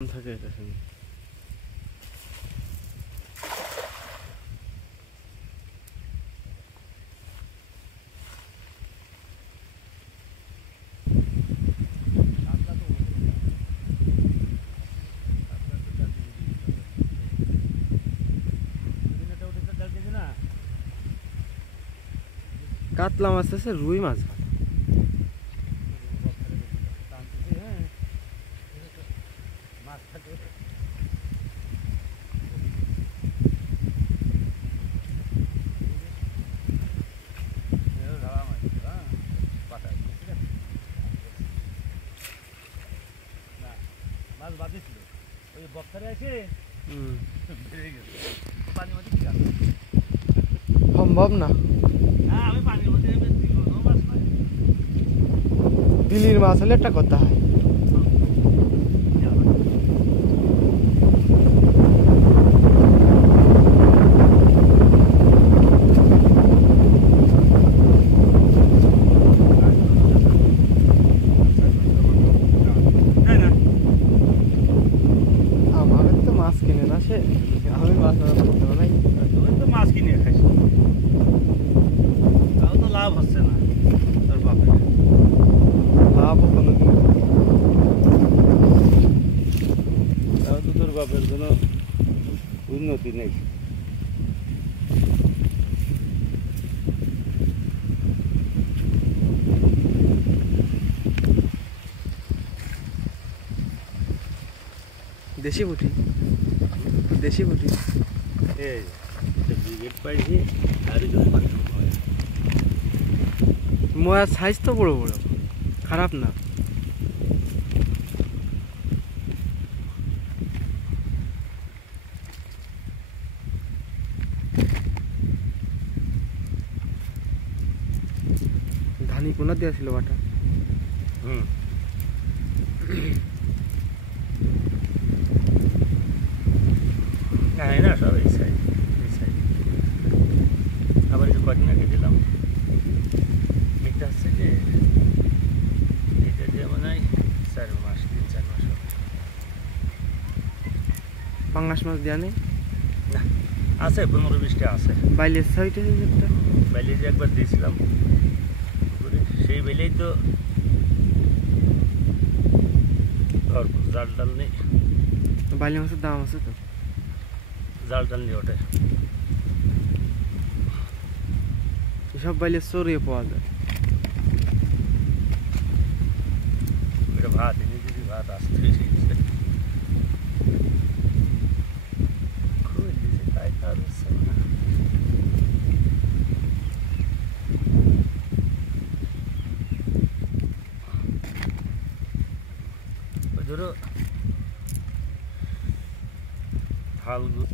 থাকে এটা শুনি। কাতলা মাছ আছে, রুই মাছ সম্ভব না। বিলির মাছ হলে একটা কথা হয়। আমাদের তো মাছ কিনে না সে, আমি মাছ নাই, তো মাছ কিনে খাইছি, তাও তো লাভ হচ্ছে না তোর বাপের। লাভ কোনোদিন, তাও তো তোর বাপের কোনো উন্নতি নেই। দেশি পুঁটি, দেশি পুঁটি এই ব্রিগেড পাইছি আর ময়ার সাইজ তো বড় বড়, খারাপ না। ধানি কোনা দেওয়া ছিল বাটা। না সব এই সাইড, আবার যে কদিন আগে দিলাম এটা হচ্ছে যে এটা দিয়ে মনে হয় 4 মাস 3-4 মাস হবে। পাঙ্গাস মাছ দেওয়া নেই, না আছে 15-20টা আছে। বাইলের সাইডে একটা বাইলে যে একবার দিয়েছিলাম সেই বেলেই তো জাল ডাল নেই, বাইলে মাছের দাম আছে তো, জাল ডাল নিয়ে ওঠে। এসব বাইলে চড়িয়ে পাওয়া যায়। এটা ভাত এনে যদি ভাত আসতে খুবই দিয়েছে, তাই তার হচ্ছে না। ধরো ফাল্গুন